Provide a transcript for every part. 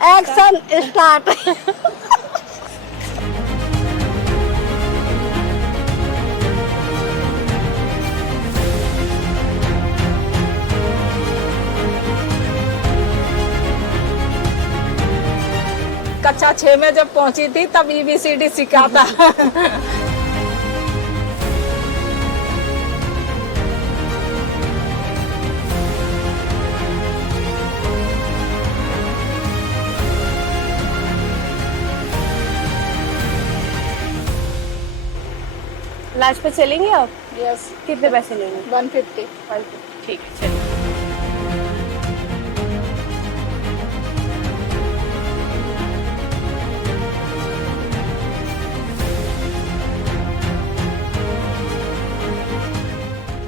Action start. कक्षा 6 में जब पहुंची थी तब ABCD सीखा था। लास्ट पे चलेंगे आप? यस, कितने पैसे लेंगे? 150। ठीक है चलिए।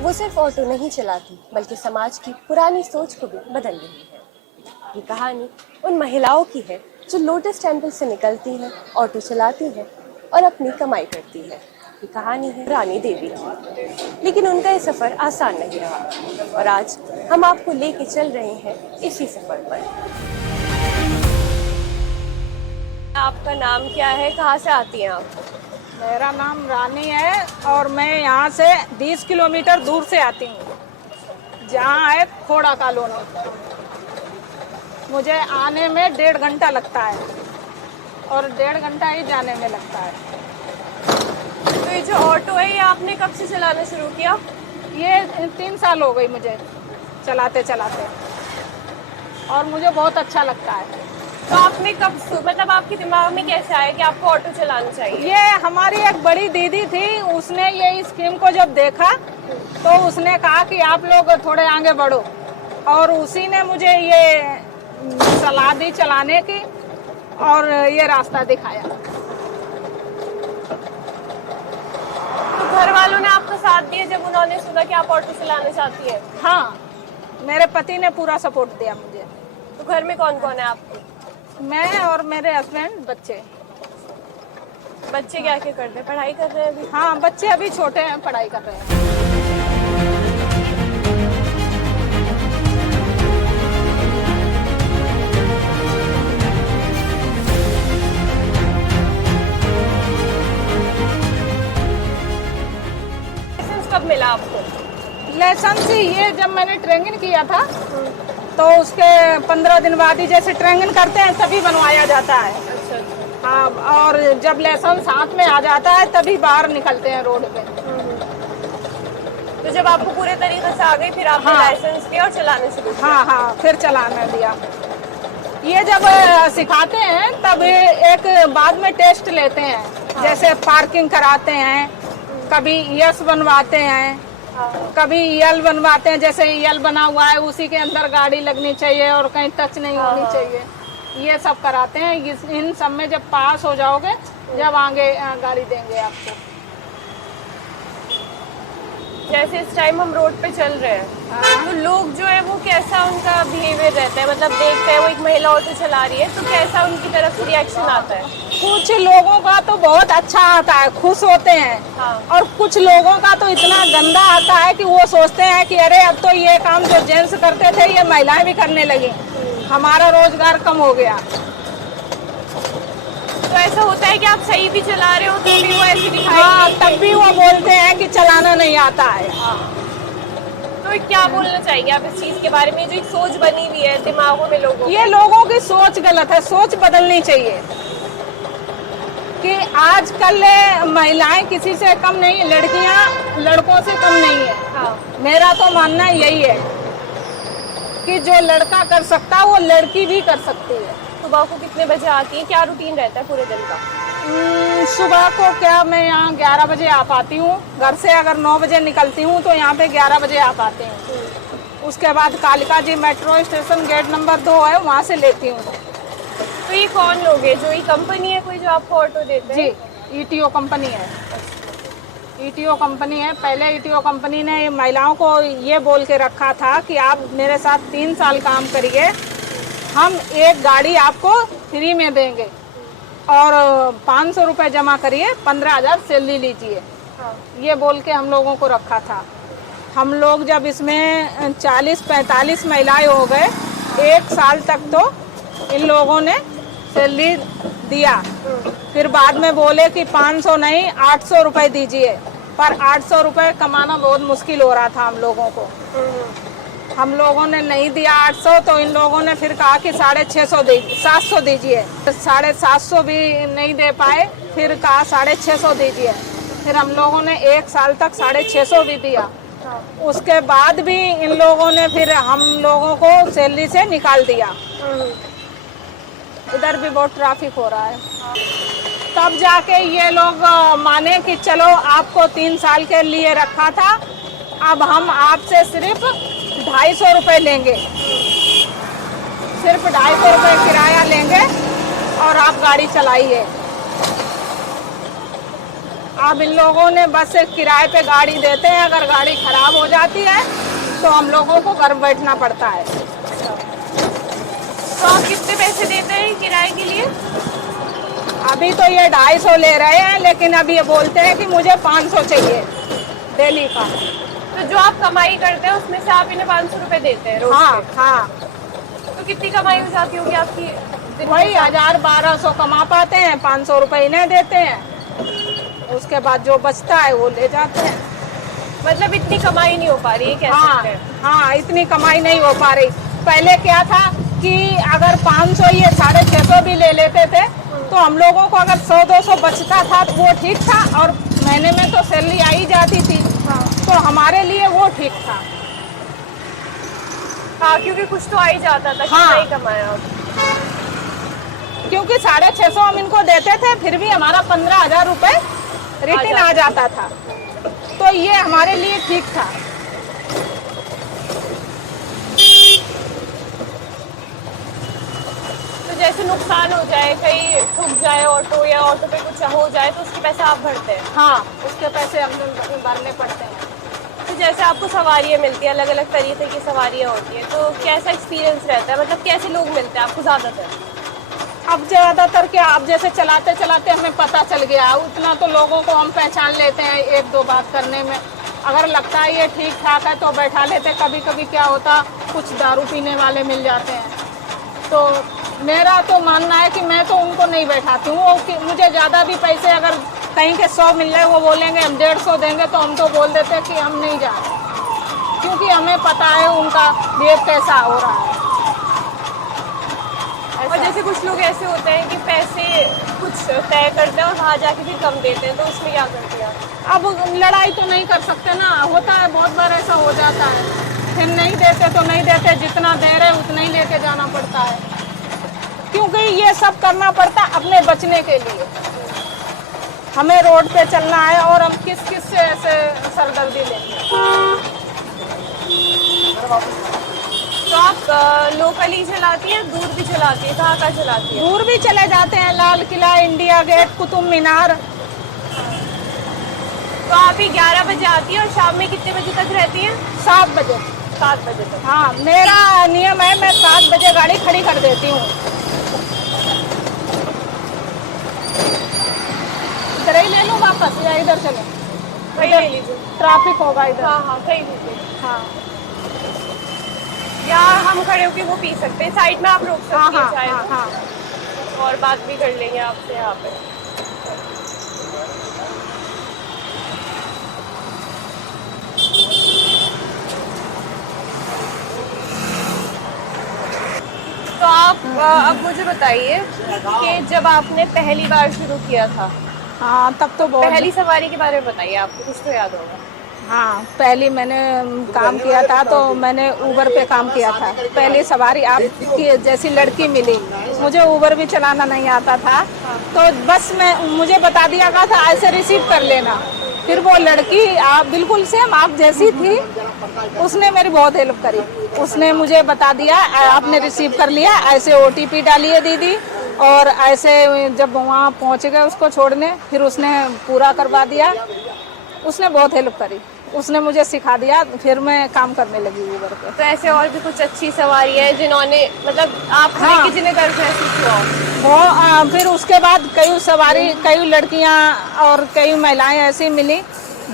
वो सिर्फ ऑटो नहीं चलाती बल्कि समाज की पुरानी सोच को भी बदल रही है। ये कहानी उन महिलाओं की है जो लोटस टेम्पल से निकलती है, ऑटो चलाती है और अपनी कमाई करती है। ये कहानी है रानी देवी की, लेकिन उनका ये सफ़र आसान नहीं रहा और आज हम आपको लेके चल रहे हैं इसी सफ़र पर। आपका नाम क्या है, कहाँ से आती हैं आप? मेरा नाम रानी है और मैं यहाँ से 20 किलोमीटर दूर से आती हूँ, जहाँ है खोड़ा कॉलोनी। मुझे आने में 1.5 घंटा लगता है और 1.5 घंटा ही जाने में लगता है। तो ये जो ऑटो है ये आपने कब से चलाना शुरू किया? ये 3 साल हो गई मुझे चलाते चलाते और मुझे बहुत अच्छा लगता है। तो आपने कब मतलब आपके दिमाग में कैसे आया कि आपको ऑटो चलाना चाहिए? ये हमारी एक बड़ी दीदी थी, उसने ये स्कीम को जब देखा तो उसने कहा कि आप लोग थोड़े आगे बढ़ो और उसी ने मुझे ये सलाह दी चलाने की और ये रास्ता दिखाया। तो घर वालों ने आपका साथ दिया जब उन्होंने सुना कि आप ऑटो चलाना चाहती है? हाँ, मेरे पति ने पूरा सपोर्ट दिया मुझे। तो घर में कौन कौन है आपके? मैं और मेरे हस्बैंड, बच्चे। बच्चे क्या क्या करते हैं, पढ़ाई कर रहे हैं अभी? हाँ, बच्चे अभी छोटे हैं, पढ़ाई कर रहे हैं। लाइसेंस कब मिला आपको? लाइसेंस ये जब मैंने ट्रेनिंग किया था तो उसके 15 दिन बाद ही, जैसे ट्रेनिंग करते हैं तभी बनवाया जाता है। अच्छा अच्छा। हाँ, और जब लाइसेंस हाथ में आ जाता है तभी बाहर निकलते हैं रोड पे। तो जब आपको पूरे तरीके से आ गई फिर आपने हाँ। लाइसेंस लिया और चलाना शुरू किया? हाँ हाँ, फिर चलाने दिया। ये जब सिखाते हैं तब एक बाद में टेस्ट लेते हैं। हाँ। जैसे पार्किंग कराते हैं, कभी यस बनवाते हैं, कभी यल बनवाते हैं। जैसे यल बना हुआ है उसी के अंदर गाड़ी लगनी चाहिए और कहीं टच नहीं होनी चाहिए, ये सब कराते हैं। इन सब में जब पास हो जाओगे जब आगे गाड़ी देंगे आपको। जैसे इस टाइम हम रोड पे चल रहे हैं तो लोग जो है वो कैसा उनका बिहेवियर रहता है, मतलब देखते हैं वो एक महिला ऑटो चला रही है तो कैसा उनकी तरफ से रिएक्शन आता है? कुछ लोगों का तो बहुत अच्छा आता है, खुश होते हैं। हाँ। और कुछ लोगों का तो इतना गंदा आता है कि वो सोचते हैं कि अरे अब तो ये काम जो जेंट्स करते थे ये महिलाएं भी करने लगी, हमारा रोजगार कम हो गया। तो ऐसा होता है कि आप सही भी चला रहे हो तो भी वो ऐसे दिखाएंगे? हाँ, तब भी वो बोलते हैं कि चलाना नहीं आता है। तो क्या बोलना चाहेंगे आप इस चीज के बारे में, जो एक सोच बनी हुई है दिमागों में लोगों ये लोगों की सोच गलत है, सोच बदलनी चाहिए कि आजकल महिलाएं किसी से कम नहीं, लड़कियां लड़कों से कम नहीं है। हाँ। मेरा तो मानना यही है कि जो लड़का कर सकता है वो लड़की भी कर सकती है। सुबह को कितने बजे आती है, क्या रूटीन रहता है पूरे दिन का? सुबह को क्या, मैं यहाँ 11 बजे आ पाती हूँ। घर से अगर 9 बजे निकलती हूँ तो यहाँ पे 11 बजे आ पाती हूँ। उसके बाद कालिका जी मेट्रो स्टेशन गेट नंबर 2 है, वहाँ से लेती हूँ। तो ये कौन लोग हैं, जो ये कंपनी है कोई जो आपको ऑटो देते हैं? जी, ईटीओ कंपनी है। ईटीओ कंपनी है। पहले ईटीओ कंपनी ने महिलाओं को ये बोल के रखा था कि आप मेरे साथ 3 साल काम करिए, हम एक गाड़ी आपको फ्री में देंगे और 500 रुपये जमा करिए, 15,000 सैलरी लीजिए। हाँ। ये बोल के हम लोगों को रखा था। हम लोग जब इसमें 40-45 महिलाएं हो गए, 1 साल तक तो इन लोगों ने सैलरी दिया, फिर बाद में बोले कि 500 नहीं 800 रुपये दीजिए, पर 800 रुपये कमाना बहुत मुश्किल हो रहा था हम लोगों को। हम लोगों ने नहीं दिया 800, तो इन लोगों ने फिर कहा कि 650 दीजिए, 700 दीजिए। 750 भी नहीं दे पाए, फिर कहा 650 दीजिए। फिर हम लोगों ने 1 साल तक 650 भी दिया। उसके बाद भी इन लोगों ने फिर हम लोगों को सैलरी से निकाल दिया। इधर भी बहुत ट्रैफिक हो रहा है। तब जाके ये लोग माने कि चलो आपको 3 साल के लिए रखा था, अब हम आपसे सिर्फ 250 रुपये लेंगे, सिर्फ 250 रुपये किराया लेंगे और आप गाड़ी चलाइए। अब इन लोगों ने बस किराए पे गाड़ी देते हैं, अगर गाड़ी खराब हो जाती है तो हम लोगों को घर बैठना पड़ता है। तो आप कितने पैसे देते हैं किराए के लिए? अभी तो ये 250 ले रहे हैं, लेकिन अब ये बोलते हैं कि मुझे 500 चाहिए डेली का। तो जो आप कमाई करते हैं उसमें से आप इन्हें 500 रुपए देते हैं रोज हाँ के? हाँ। तो कितनी कमाई हो जाती होगी आपकी? वही 1000-1200 कमा पाते हैं, 500 रुपये इन्हें देते हैं, उसके बाद जो बचता है वो ले जाते हैं। मतलब इतनी कमाई नहीं हो पा रही है, कह सकते हैं। हाँ, इतनी कमाई नहीं हो पा रही। पहले क्या था कि अगर 500 ये 650 भी ले लेते थे तो हम लोगों को अगर 100-200 बचता था तो वो ठीक था, और महीने में तो सैलरी आ ही जाती थी। तो हमारे लिए वो ठीक था। हाँ, क्योंकि कुछ तो आ ही जाता था। हाँ। नहीं कमाया आप? क्योंकि 650 हम इनको देते थे, फिर भी हमारा 15,000 रुपये रिटर्न आ जाता था, तो ये हमारे लिए ठीक था। तो जैसे नुकसान हो जाए, कहीं ठुक जाए ऑटो या ऑटो पे कुछ हो जाए तो उसके पैसे आप भरते हैं? हाँ, उसके पैसे हमें भरने पड़ते हैं। तो जैसे आपको सवारियाँ मिलती हैं, अलग अलग तरीके की सवारियाँ होती हैं, तो कैसा एक्सपीरियंस रहता है? मतलब कैसे लोग मिलते हैं आपको ज़्यादातर? अब ज़्यादातर क्या, अब जैसे चलाते चलाते हमें पता चल गया, उतना तो लोगों को हम पहचान लेते हैं 1-2 बात करने में। अगर लगता है ये ठीक ठाक है तो बैठा लेते। कभी कभी क्या होता, कुछ दारू पीने वाले मिल जाते हैं, तो मेरा तो मानना है कि मैं तो उनको नहीं बैठाती हूँ। मुझे ज़्यादा भी पैसे अगर कहीं के 100 मिल रहे, वो बोलेंगे हम 150 देंगे, तो हम तो बोल देते हैं कि हम नहीं जा रहे, क्योंकि हमें पता है उनका ये कैसा हो रहा है। और जैसे कुछ लोग ऐसे होते हैं कि पैसे कुछ तय करते हैं और वहाँ जाके भी कम देते हैं, तो उसमें क्या करते हैं? अब लड़ाई तो नहीं कर सकते ना, होता है बहुत बार ऐसा हो जाता है, फिर नहीं देते तो नहीं देते, जितना दे रहे उतना ही लेके जाना पड़ता है, क्योंकि ये सब करना पड़ता है अपने बचने के लिए। हमें रोड पे चलना है और हम किस किस से ऐसे सरदर्दी लेंगे। तो आप लोकल ही चलाती हैं, दूर भी चलाती हैं? कहाँ चलाती हैं? दूर भी चले जाते हैं, लाल किला, इंडिया गेट, कुतुब मीनार। तो आप ही 11 बजे आती हैं और शाम में कितने बजे तक रहती हैं? 7 बजे। 7 बजे तक? हाँ, मेरा नियम है, मैं 7 बजे गाड़ी खड़ी कर देती हूँ। इधर ही ले लूँ वापस या इधर चले? कहीं ले लीजिए, ट्रैफिक होगा इधर। हाँ हाँ, कहीं लीजिए। हाँ, या हम खड़े होके वो पी सकते हैं, साइड में आप रोक सकते हाँ, हैं हाँ, चाहे हाँ, हाँ। और बात भी कर लेंगे आपसे यहाँ पे। तो आप अब मुझे बताइए कि जब आपने पहली बार शुरू किया था, हाँ, तब तो बहुत। पहली सवारी के बारे में बताइए, आपको कुछ तो याद होगा? हाँ, पहली मैंने काम किया था तो मैंने ऊबर पे काम किया था। पहली सवारी आपकी जैसी लड़की मिली, मुझे ऊबर भी चलाना नहीं आता था, तो बस मुझे बता दिया गया था ऐसे रिसीव कर लेना। फिर वो लड़की आप बिल्कुल सेम आप जैसी थी, उसने मेरी बहुत हेल्प करी। उसने मुझे बता दिया, आपने रिसीव कर लिया, ऐसे OTP डालिए दीदी, और ऐसे जब वहाँ पहुँच गए उसको छोड़ने, फिर उसने पूरा करवा दिया। उसने बहुत हेल्प करी, उसने मुझे सिखा दिया, फिर मैं काम करने लगी ऊबर पे। तो ऐसे और भी कुछ अच्छी सवारी है जिन्होंने मतलब आप हाँ। जिन्हें घर से सीखा हो? वो फिर उसके बाद कई लड़कियां और कई महिलाएं ऐसी मिली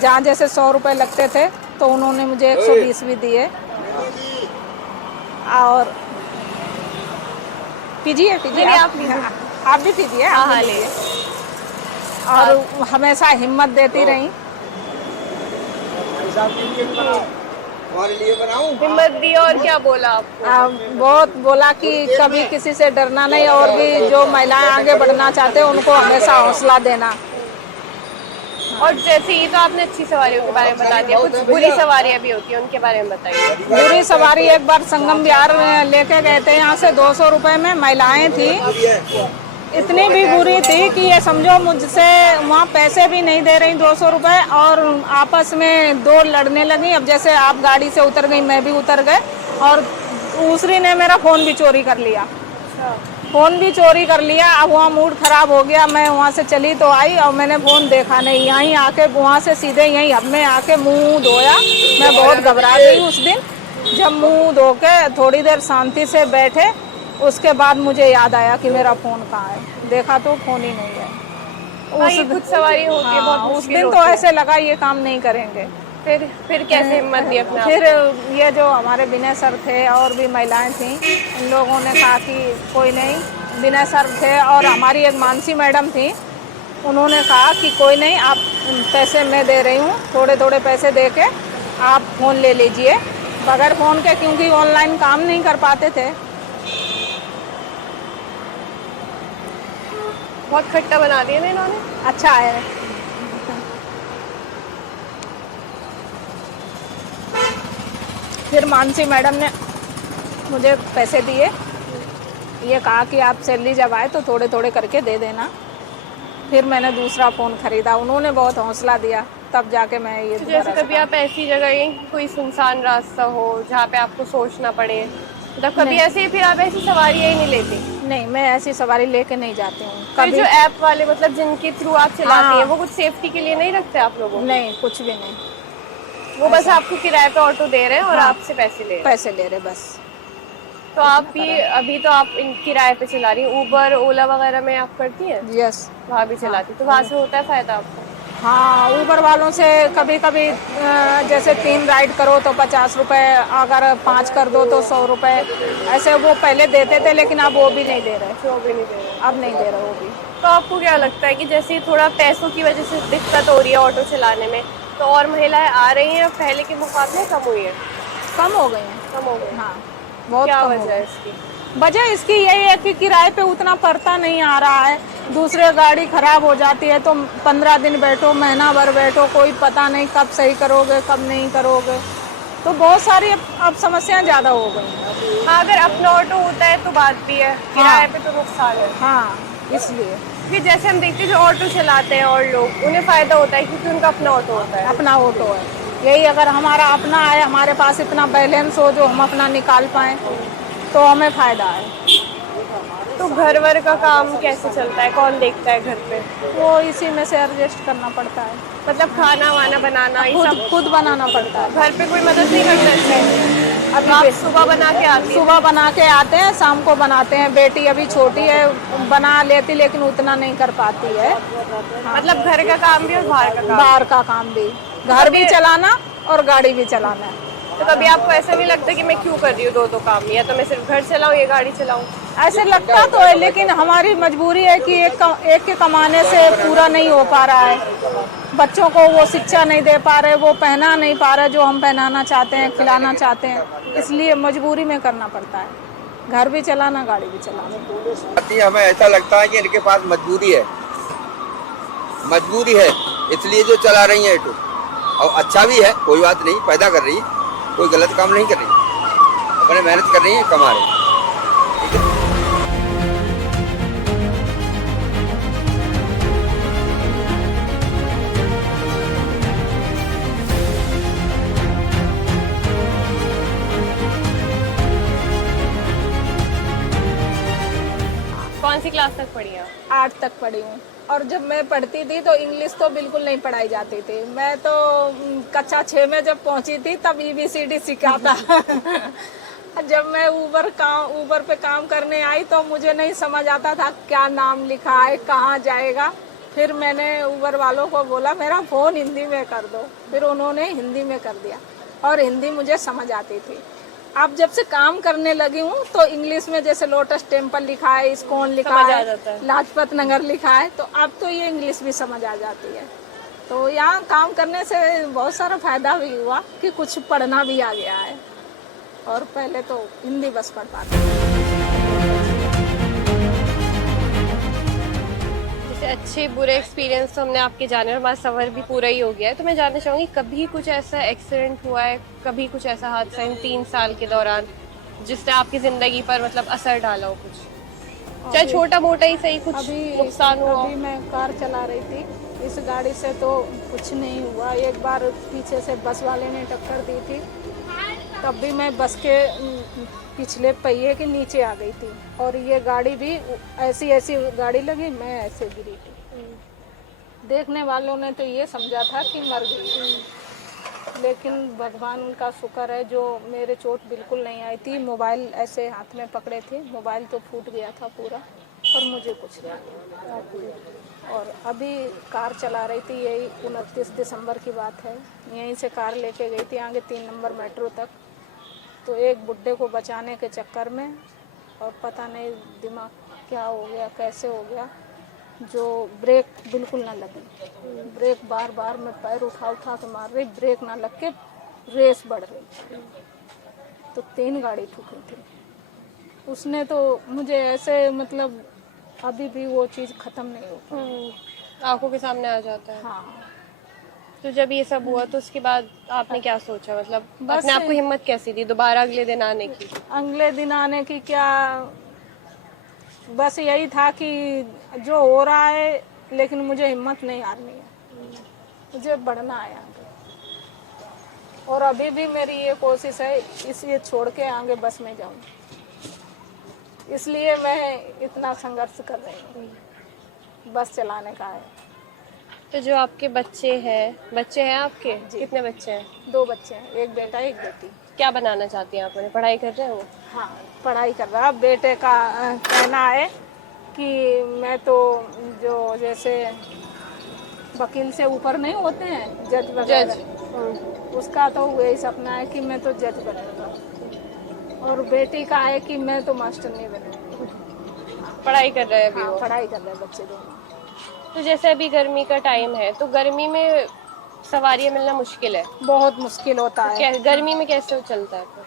जहाँ जैसे 100 रुपये लगते थे तो उन्होंने मुझे 120 भी दिए, और पीजिए नहीं, पीजिए, आप लीजिए। आप भी पीजिए, हाँ आप भी हाँ लीजिए। ले। और हमेशा हिम्मत देती रही। हमारे लिए बनाऊं? हिम्मत दी और क्या बोला आपको? बहुत बोला कि कभी किसी से डरना नहीं, और भी जो महिलाएं आगे बढ़ना चाहते हैं उनको हमेशा हौसला देना। और जैसे ये तो आपने अच्छी सवारियों के बारे में बता दिया, कुछ बुरी सवारियां भी होती हैं, उनके बारे में बताइए। बुरी सवारी, एक बार संगम विहार लेके गए थे, यहाँ से 200 रुपए में महिलाएं थी, इतनी भी बुरी थी कि ये समझो मुझसे वहाँ पैसे भी नहीं दे रही 200 रुपए, और आपस में दो लड़ने लगी। अब जैसे आप गाड़ी से उतर गई, मैं भी उतर गए, और दूसरी ने मेरा फ़ोन भी चोरी कर लिया। फ़ोन भी चोरी कर लिया। अब वहाँ मूड ख़राब हो गया, मैं वहाँ से चली तो आई और मैंने फ़ोन देखा नहीं, यहीं आके वहाँ से सीधे यहीं अब में आके मुँह धोया। मैं बहुत घबरा गई उस दिन। जब मुँह धो के थोड़ी देर शांति से बैठे, उसके बाद मुझे याद आया कि मेरा फ़ोन कहाँ है। देखा तो फ़ोन ही नहीं है। हाँ, ये कुछ सवारी होती है, बहुत उस मुश्किल दिन होती तो है। ऐसे लगा ये काम नहीं करेंगे। फिर कैसे हिम्मत दी अपने आप फिर ये जो हमारे विनय सर थे और भी महिलाएं थीं, इन लोगों ने कहा कि कोई नहीं, विनय सर थे और हमारी एक मानसी मैडम थी, उन्होंने कहा कि कोई नहीं, आप पैसे मैं दे रही हूँ, थोड़े थोड़े पैसे दे के आप फ़ोन ले लीजिए बगैर फ़ोन के, क्योंकि ऑनलाइन काम नहीं कर पाते थे। बहुत खट्टा बना दिया ना इन्होंने। अच्छा है। फिर मानसी मैडम ने मुझे पैसे दिए, ये कहा कि आप सैलरी जब आए तो थोड़े थोड़े करके दे देना। फिर मैंने दूसरा फ़ोन ख़रीदा, उन्होंने बहुत हौसला दिया, तब जाके मैं ये तो जैसे कभी आप ऐसी जगह गई, कोई सुनसान रास्ता हो जहाँ पे आपको सोचना पड़े, मतलब कभी ऐसे फिर आप ऐसी सवारियाँ ही नहीं लेती? नहीं, मैं ऐसी सवारी लेके नहीं जाती हूँ फिर कभी। जो ऐप वाले मतलब जिनके थ्रू आप चलाती हैं, वो कुछ सेफ्टी के लिए नहीं रखते आप लोगों को? नहीं, कुछ भी नहीं, वो बस आपको किराए पे ऑटो दे रहे हैं और हाँ, आपसे पैसे ले रहे हैं। पैसे ले रहे बस। तो आप भी अभी तो आप इन किराए पे चला रही हैं, उबर ओला वगैरह में आप करती हैं? यस। वहाँ भी चलाती, तो वहाँ से होता है फायदा आपको? हाँ, ऊबर वालों से कभी कभी जैसे 3 राइड करो तो 50 रुपये, अगर 5 कर दो तो 100 रुपये, ऐसे वो पहले देते थे, लेकिन अब वो भी नहीं दे रहे। जो भी नहीं दे रहे। अब नहीं दे रहे वो भी। तो आपको क्या लगता है कि जैसे थोड़ा पैसों की वजह से दिक्कत हो रही है ऑटो चलाने में, तो और महिलाएं आ रही हैं, पहले के मुकाबले कम हुई है? कम हो गई हैं। कम हो गई। हाँ, बहुत क्या कम हो वजह है गई। इसकी? वजह इसकी यही है कि किराए पे उतना पड़ता नहीं आ रहा है। दूसरे गाड़ी खराब हो जाती है तो 15 दिन बैठो, महीना भर बैठो, कोई पता नहीं कब सही करोगे कब नहीं करोगे, तो बहुत सारी अब समस्याएं ज़्यादा हो गई हैं। हाँ, अगर अपना ऑटो होता है तो बात भी है, किराए पे तो नुकसान है। हाँ, इसलिए फिर जैसे हम देखते हैं जो ऑटो चलाते हैं और लोग, उन्हें फायदा होता है क्योंकि उनका अपना ऑटो होता है। अपना ऑटो है, यही अगर हमारा अपना है, हमारे पास इतना बैलेंस हो जो हम अपना निकाल पाएँ तो हमें फ़ायदा है। तो घर वर का काम कैसे चलता है, कौन देखता है घर पे? वो इसी में से एडजस्ट करना पड़ता है, मतलब खाना वाना बनाना ये सब खुद बनाना पड़ता है। घर पे कोई मदद नहीं करता इसमें? अभी आप सुबह बना के आती हैं? सुबह बना के आते हैं, शाम को बनाते हैं। बेटी अभी छोटी है, बना लेती लेकिन उतना नहीं कर पाती है। मतलब घर का काम भी और बाहर का काम? बाहर का काम भी, घर भी चलाना और गाड़ी भी चलाना। तो कभी आपको ऐसा नहीं लगता कि मैं क्यों कर रही हूँ दो काम, या तो मैं सिर्फ घर चलाऊँ या गाड़ी चलाऊँ? ऐसे लगता तो है, लेकिन हमारी मजबूरी है कि एक के कमाने से पूरा नहीं हो पा रहा है। बच्चों को वो शिक्षा नहीं दे पा रहे, वो पहना नहीं पा रहे जो हम पहनाना चाहते हैं, खिलाना चाहते हैं, इसलिए मजबूरी में करना पड़ता है, घर भी चलाना गाड़ी भी चलाना। हमें ऐसा लगता है कि इनके पास मजबूरी है इसलिए जो चला रही है ऑटो, और अच्छा भी है, कोई बात नहीं, पैदा कर रही है, कोई गलत काम नहीं कर रही, अपने मेहनत कर रही है, कमा रही है। कौन सी क्लास तक पढ़ी आप? 8 तक पढ़ी हूँ, और जब मैं पढ़ती थी तो इंग्लिश तो बिल्कुल नहीं पढ़ाई जाती थी। मैं तो कक्षा 6 में जब पहुँची थी तब ABCD सीखा था। जब मैं ऊबर पे काम करने आई तो मुझे नहीं समझ आता था क्या नाम लिखा है, कहाँ जाएगा। फिर मैंने ऊबर वालों को बोला मेरा फ़ोन हिंदी में कर दो, फिर उन्होंने हिंदी में कर दिया और हिंदी मुझे समझ आती थी। अब जब से काम करने लगी हूँ तो इंग्लिश में जैसे लोटस टेम्पल लिखा है, इस्कॉन लिखा समझ आ है, जाता है। लाजपत नगर लिखा है, तो अब तो ये इंग्लिश भी समझ आ जाती है। तो यहाँ काम करने से बहुत सारा फायदा भी हुआ कि कुछ पढ़ना भी आ गया है, और पहले तो हिंदी बस पढ़ पाते थे। जैसे अच्छे बुरे एक्सपीरियंस तो हमने आपके जाने और हमारा सफ़र भी पूरा ही हो गया है, तो मैं जानना चाहूँगी कभी कुछ ऐसा एक्सीडेंट हुआ है, कभी कुछ ऐसा हादसा इन 3 साल के दौरान जिसने आपकी ज़िंदगी पर मतलब असर डाला हो कुछ, चाहे छोटा मोटा ही सही, कुछ नुकसान हुआ हो? अभी मैं कार चला रही थी, इस गाड़ी से तो कुछ नहीं हुआ। एक बार पीछे से बस वाले ने टक्कर दी थी, तब भी मैं बस के पिछले पहिए के नीचे आ गई थी, और ये गाड़ी भी ऐसी गाड़ी लगी, मैं ऐसे गिरी थी। देखने वालों ने तो ये समझा था कि मर गई, लेकिन भगवान उनका शुक्र है जो मेरे चोट बिल्कुल नहीं आई थी। मोबाइल ऐसे हाथ में पकड़े थे, मोबाइल तो फूट गया था पूरा, और मुझे कुछ नहीं। और अभी कार चला रही थी, यही 29 दिसंबर की बात है, यहीं से कार लेके गई थी आगे 3 नंबर मेट्रो तक, तो एक बुड्ढे को बचाने के चक्कर में, और पता नहीं दिमाग क्या हो गया, कैसे हो गया, जो ब्रेक बिल्कुल ना लगी। ब्रेक बार बार मैं पैर उठा के मार रही, ब्रेक ना लग के रेस बढ़ रही, तो 3 गाड़ी ठुकी थी उसने। तो मुझे ऐसे मतलब अभी भी वो चीज़ ख़त्म नहीं हो, आंखों के सामने आ जाता है। हाँ। तो जब ये सब हुआ तो उसके बाद आपने क्या सोचा, मतलब बस अपने आप को हिम्मत कैसी दी दोबारा अगले दिन आने की? अगले दिन आने की क्या, बस यही था कि जो हो रहा है, लेकिन मुझे हिम्मत नहीं हारनी है, मुझे बढ़ना है आगे। और अभी भी मेरी ये कोशिश है इसलिए छोड़ के आगे बस में जाऊँ, इसलिए मैं इतना संघर्ष कर रही हूँ, बस चलाने का है। तो जो आपके बच्चे हैं आपके, कितने बच्चे हैं? 2 बच्चे हैं, एक बेटा एक बेटी। क्या बनाना चाहती हैं आप उन्हें, पढ़ाई कर रहे हैं वो? हाँ, पढ़ाई कर रहा। बेटे का कहना है कि मैं तो जो जैसे वकील से ऊपर नहीं होते हैं जज वगैरह, उसका तो वही सपना है कि मैं तो जज बनूंगा, और बेटी का है कि मैं तो मास्टर नहीं बनूंगी। पढ़ाई कर रहे हैं अभी हाँ, वो? पढ़ाई कर रहे हैं बच्चे दोनों। तो जैसे अभी गर्मी का टाइम है, तो गर्मी में सवारियाँ मिलना मुश्किल है, बहुत मुश्किल होता है। क्या गर्मी में कैसे चलता है फिर?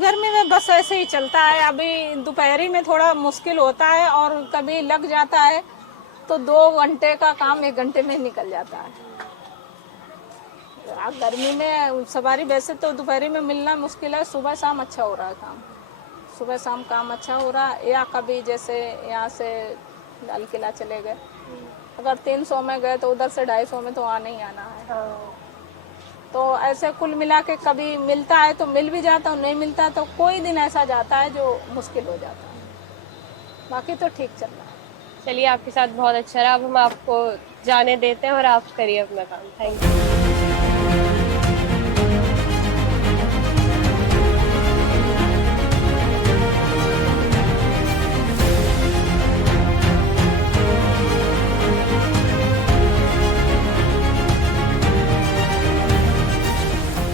गर्मी में बस ऐसे ही चलता है। अभी दोपहरी में थोड़ा मुश्किल होता है, और कभी लग जाता है तो 2 घंटे का काम 1 घंटे में निकल जाता है। गर्मी में सवारी वैसे तो दोपहरी में मिलना मुश्किल है, सुबह शाम अच्छा हो रहा है काम, सुबह शाम काम अच्छा हो रहा है। या कभी जैसे यहाँ से लाल किला चले गए, अगर 300 में गए तो उधर से 250 में तो आना ही आना है। तो ऐसे कुल मिला के कभी मिलता है तो मिल भी जाता है, नहीं मिलता तो कोई दिन ऐसा जाता है जो मुश्किल हो जाता है, बाकी तो ठीक चल रहा है। चलिए, आपके साथ बहुत अच्छा रहा, अब हम आपको जाने देते हैं और आप करिए अपना काम। Thank you.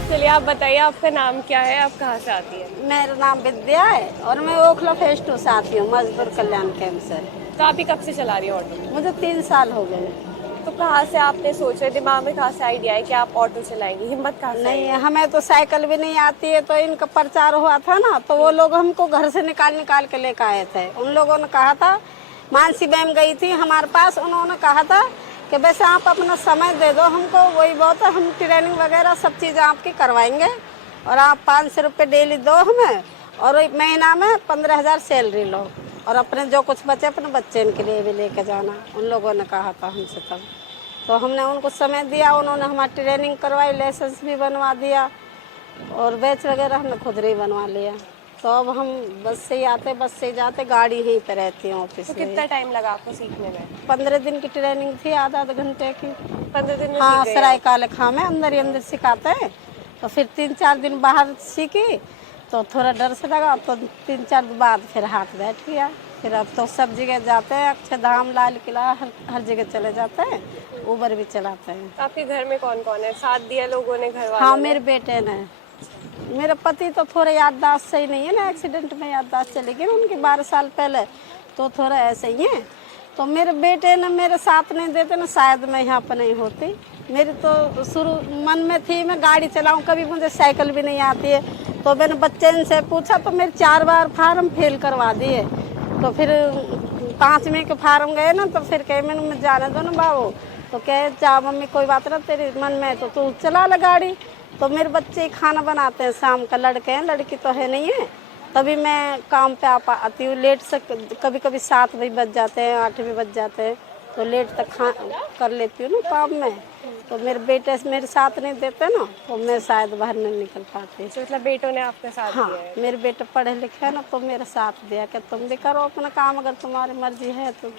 चलिए, आप बताइए आपका नाम क्या है, आप कहाँ से आती है? मेरा नाम विद्या है और मैं ओखला फेस्टो से आती हूँ, मजदूर कल्याण कैंप से। तो आप ही कब से चला रही हो ऑटो? मुझे 3 साल हो गए। तो कहाँ से आपने सोचा, दिमाग में कहाँ से आइडिया है कि आप ऑटो चलाएंगी, हिम्मत कहाँ से? नहीं, हमें तो साइकिल भी नहीं आती है, तो इनका प्रचार हुआ था ना, तो वो लोग हमको घर से निकाल के लेकर आए थे। उन लोगों ने कहा था, मानसी मैम गई थी हमारे पास, उन्होंने कहा था कि वैसे आप अपना समय दे दो हमको, वही बहुत है, हम ट्रेनिंग वगैरह सब चीज़ आपकी करवाएंगे, और आप 500 रुपये डेली दो हमें, और एक महीना में 15,000 सैलरी लो, और अपने जो कुछ बचे अपने बच्चे के लिए भी लेके जाना। उन लोगों ने कहा था हमसे तब, तो हमने उनको समय दिया, उन्होंने हमारी ट्रेनिंग करवाई, लाइसेंस भी बनवा दिया, और बैच वगैरह हमने खुद ही बनवा लिया। तो अब हम बस से ही आते, बस से ही जाते, गाड़ी यहीं पे रहती है ऑफिस तो में। कितना टाइम लगा आपको सीखने में? 15 दिन की ट्रेनिंग थी, आधा घंटे की। 15 दिन में हाँ, सीख गए? सराय काले खां में अंदर ही अंदर सिखाते हैं। तो फिर 3-4 दिन बाहर सीखी, तो थोड़ा डर से लगा, तो 3-4 दिन बाद फिर हाथ बैठ गया। फिर अब तो सब जगह जाते हैं, अक्षरधाम, लाल किला, हर जगह चले जाते हैं, ऊबर भी चलाते हैं। आपके घर में कौन कौन है? साथ दिया लोगों ने, घर वालों हाँ, ने? मेरे बेटे ने, मेरे पति तो थोड़ा याददाश्त सही नहीं है ना, एक्सीडेंट में याददाश्त चली गई उनकी 12 साल पहले, तो थोड़ा ऐसे ही है। तो मेरे बेटे ने मेरे साथ नहीं देते ना, शायद मैं यहाँ पर नहीं होती। मेरी तो शुरू मन में थी मैं गाड़ी चलाऊं, कभी मुझे साइकिल भी नहीं आती है। तो मैंने बच्चे से पूछा तो मेरे 4 बार फार्म फेल करवा दिए। तो फिर 5वें के फार्म गए ना, तो फिर कहे मैंने जाने दो ना बाबू। तो कहे जा मम्मी कोई बात ना, तेरे मन में तो तू चला ले गाड़ी। तो मेरे बच्चे खाना बनाते हैं शाम का, लड़के हैं, लड़की तो है नहीं है। तभी मैं काम पे आ पाती हूँ लेट से, कभी कभी 7 भी बज जाते हैं, 8 भी बज जाते हैं, तो लेट तक कर लेती हूँ ना काम में। तो मेरे बेटे मेरे साथ नहीं देते ना, तो मैं शायद बाहर नहीं निकल पाती। तो मतलब बेटों ने आपके साथ हाँ, दिया है। मेरे बेटे पढ़े लिखे हैं ना, तो मेरे साथ दिया कि तुम भी करो अपना काम, अगर तुम्हारी मर्जी है तो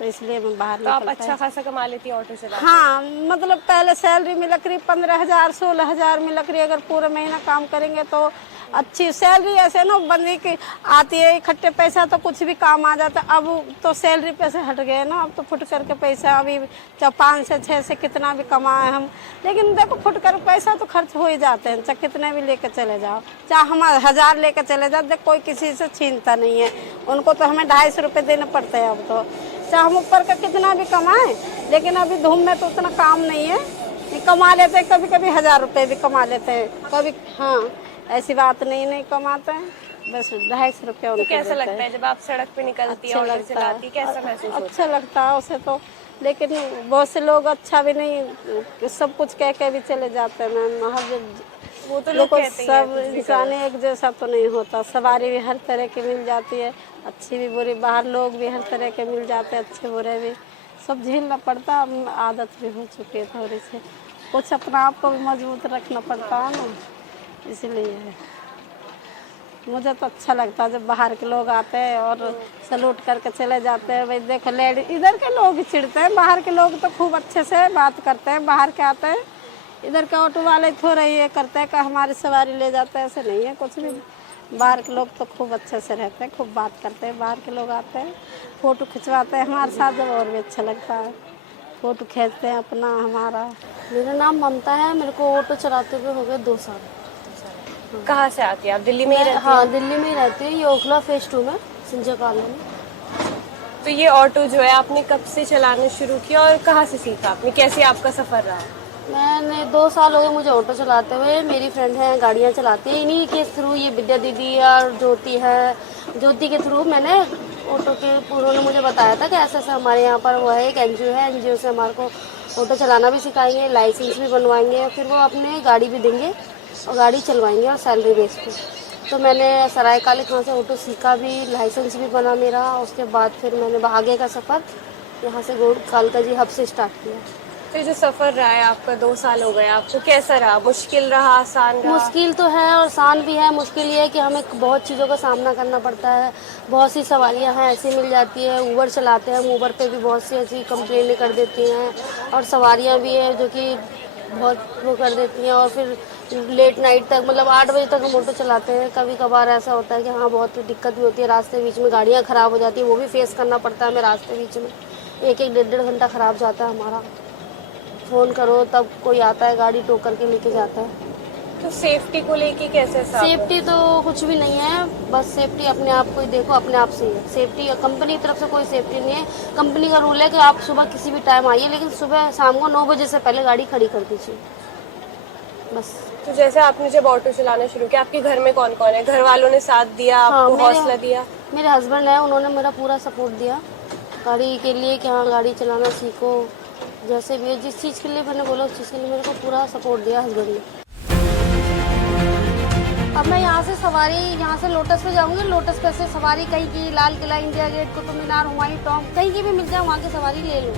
इसलिए मैं बाहर तो आप निकल अच्छा खासा कमा लेती ऑटो चला? हाँ, मतलब पहले सैलरी मिला करीब 15,000 16,000 मिला करीब। अगर पूरे महीना काम करेंगे तो अच्छी सैलरी ऐसे ना बंदी की आती है, इकट्ठे पैसा तो कुछ भी काम आ जाता है। अब तो सैलरी पैसे हट गए ना, अब तो फुट करके पैसा अभी चाहे 5 से 6 से कितना भी कमाए हम, लेकिन देखो फुट कर पैसा तो खर्च हो ही जाते हैं, चाहे कितने भी लेके चले जाओ, चाहे हम 1000 लेके चले जाओ, देख कोई किसी से छीनता नहीं है। उनको तो हमें 250 रुपये देने पड़ते हैं अब तो, चाहे हम ऊपर का कितना भी कमाएं, लेकिन अभी धूम में तो उतना काम नहीं है। कमा लेते हैं, कभी कभी 1000 रुपये भी कमा लेते हैं कभी। हाँ, ऐसी बात नहीं कमाते हैं, बस 250 रुपये उनको कैसा देते लगता हैं। है जब आप सड़क पे निकलती है, ऑटो चलाती है, कैसा महसूस होता अच्छा लगता है उसे तो, लेकिन बहुत से लोग अच्छा भी नहीं, सब कुछ कह के भी चले जाते हैं मैम। हर वो तो लोग देखो कहते ही हैं, सब कुछ भी इंसान एक जैसा तो नहीं होता, सवारी भी हर तरह की मिल जाती है, अच्छी भी बुरी। बाहर लोग भी हर तरह के मिल जाते हैं, अच्छे बुरे भी, सब झेलना पड़ता। आदत भी हो चुकी है थोड़ी सी, कुछ अपना आप को भी मजबूत रखना पड़ता है ना, इसलिए मुझे तो अच्छा लगता है जब बाहर के लोग आते हैं और सलूट करके चले जाते हैं। भाई देखो लेडीज, इधर के लोग ही चिढ़ते हैं, बाहर के लोग तो खूब अच्छे से बात करते हैं, बाहर के आते हैं। इधर के ऑटो वाले थोड़ा ये करते हैं कि हमारी सवारी ले जाते हैं, ऐसे नहीं है कुछ भी। बाहर के लोग तो खूब अच्छे से रहते हैं, खूब बात करते हैं। बाहर के लोग आते हैं, फ़ोटो खिंचवाते हैं हमारे साथ, जब और भी अच्छा लगता है, फ़ोटो खींचते हैं अपना हमारा। मेरा नाम ममता है, मेरे को ऑटो चलाते हुए हो गए 2 साल। कहाँ से आती है आप? दिल्ली में ही रहती हाँ, दिल्ली में ही रहती हूँ, ये ओखला फेज 2 में, संजय कॉलोनी में। तो ये ऑटो जो है आपने कब से चलाना शुरू किया और कहाँ से सीखा आपने, कैसे आपका सफर रहा? मैंने 2 साल हो गए मुझे ऑटो चलाते हुए। मेरी फ्रेंड है गाड़ियाँ चलाती है, इन्हीं के थ्रू, ये विद्या दीदी और ज्योति है, ज्योति के थ्रू मैंने ऑटो के, उन्होंने मुझे बताया था कि ऐसा ऐसा हमारे यहाँ पर वो है, एक NGO है, NGO से हमारे को ऑटो चलाना भी सिखाएंगे, लाइसेंस भी बनवाएंगे, फिर वो अपने गाड़ी भी देंगे और गाड़ी चलवाएंगे और सैलरी बेस पे। तो मैंने सराय काले खां से ऑटो सीखा भी, लाइसेंस भी बना मेरा। उसके बाद फिर मैंने आगे का सफ़र यहाँ से गोड़ कालका जी हब से स्टार्ट किया। तो ये जो सफर रहा है आपका, 2 साल हो गए, आपको कैसा रहा? मुश्किल रहा, आसान रहा? मुश्किल तो है और आसान भी है। मुश्किल ये है कि हमें बहुत चीज़ों का सामना करना पड़ता है, बहुत सी सवारियां हैं ऐसी मिल जाती है। ऊबर चलाते हैं, ऊबर पे भी बहुत सी ऐसी कंप्लेनें कर देती हैं, और सवारियां भी हैं जो कि बहुत वो कर देती हैं, और फिर लेट नाइट तक, मतलब 8 बजे तक हम ऑटो चलाते हैं। कभी कभार ऐसा होता है कि हाँ बहुत दिक्कत भी होती है, रास्ते बीच में गाड़ियाँ ख़राब हो जाती है, वो भी फेस करना पड़ता है हमें। रास्ते बीच में 1-1 डेढ़ घंटा ख़राब जाता है हमारा। फ़ोन करो तब कोई आता है, गाड़ी टो करके लेके जाता है। तो सेफ्टी को लेके कैसे साहब? सेफ्टी तो कुछ भी नहीं है, बस सेफ्टी अपने आप को ही देखो, अपने आप से ही है सेफ्टी। कंपनी की तरफ से कोई सेफ्टी नहीं है। कंपनी का रूल है कि आप सुबह किसी भी टाइम आइए, लेकिन सुबह शाम को 9 बजे से पहले गाड़ी खड़ी कर दीजिए, बस। तो जैसे आपने जब ऑटो चलाना शुरू किया, आपके घर में कौन कौन है? घर वालों ने साथ दिया, आपको हौसला दिया? मेरे हस्बैंड है, उन्होंने मेरा पूरा सपोर्ट दिया गाड़ी के लिए कि हाँ गाड़ी चलाना सीखो, जैसे भी जिस चीज़ के लिए मैंने बोला उस चीज़ के लिए मेरे को पूरा सपोर्ट दिया हस्बैंड ने। अब मैं यहाँ से सवारी, यहाँ से लोटस पे जाऊँगी, लोटस पे से सवारी कहीं की Lal Qila, India gate, Qutub Minar, Humayun tomb, कहीं की भी मिल जाए वहाँ की सवारी ले लूँ।